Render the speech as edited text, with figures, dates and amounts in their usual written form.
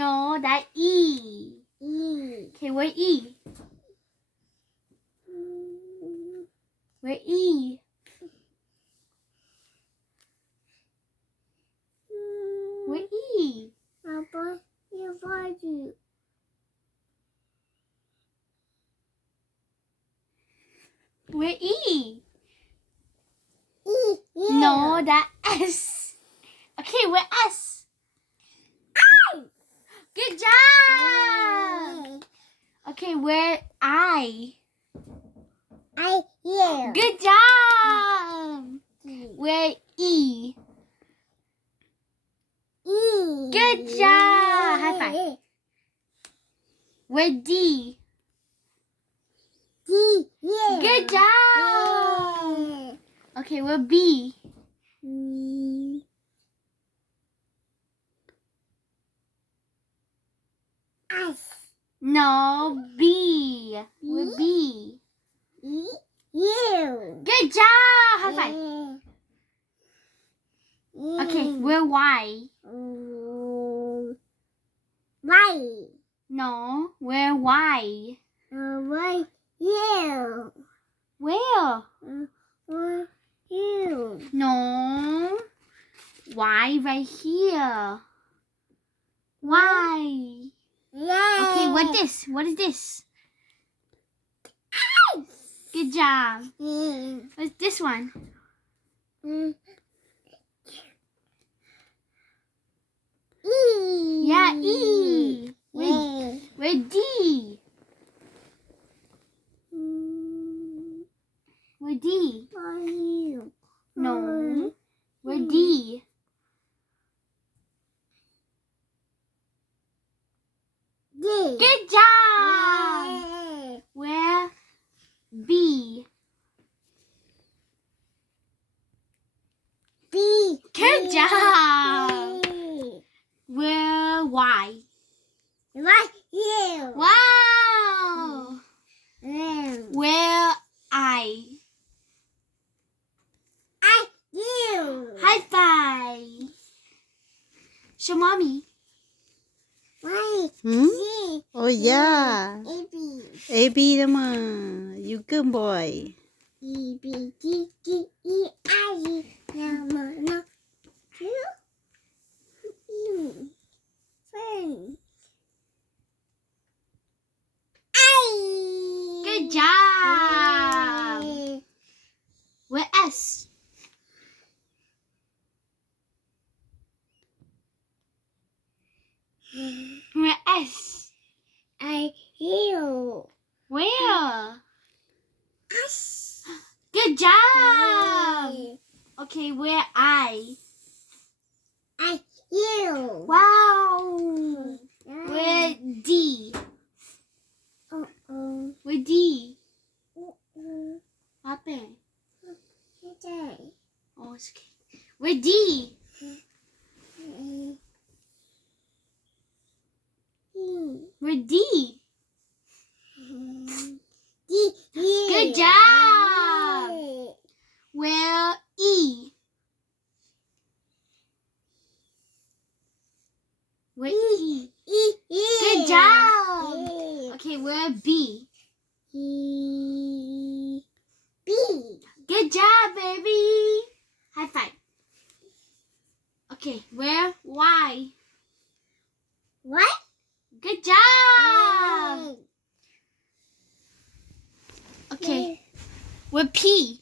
No, that E. Okay, where E? Where E? Where E? Papa, you find you. Where E? Yeah. No, that S. Okay, where S? Good job. Okay, where I? Yeah. Good job. Where E? Good job. High five. Where D? Yeah. Good job. Okay, where B? S. No, B. Where B? You. Good job. High five. Okay, where Y? Why? No, where Y? Why you? Where? Why you? No. Y right here. Y. Yeah. Okay, what this? What is this? Good job. What's this one? Yeah, E. Where D? Where D? No. Where D? Good job. Where B? Good job. Where Y? Wow. Where I? High five. Show mommy. Oh yeah. AB naman. You good boy. Good job. Where S? Where S? Where? Good job. Okay, where I? Wow. Where D? Where D? What happened? Oh, it's okay. Where D? Where D? Good job. Where E? Where E? Good job. Okay, where B? Good job, baby. High five. Okay, where Y? What? Good job. Okay, where P?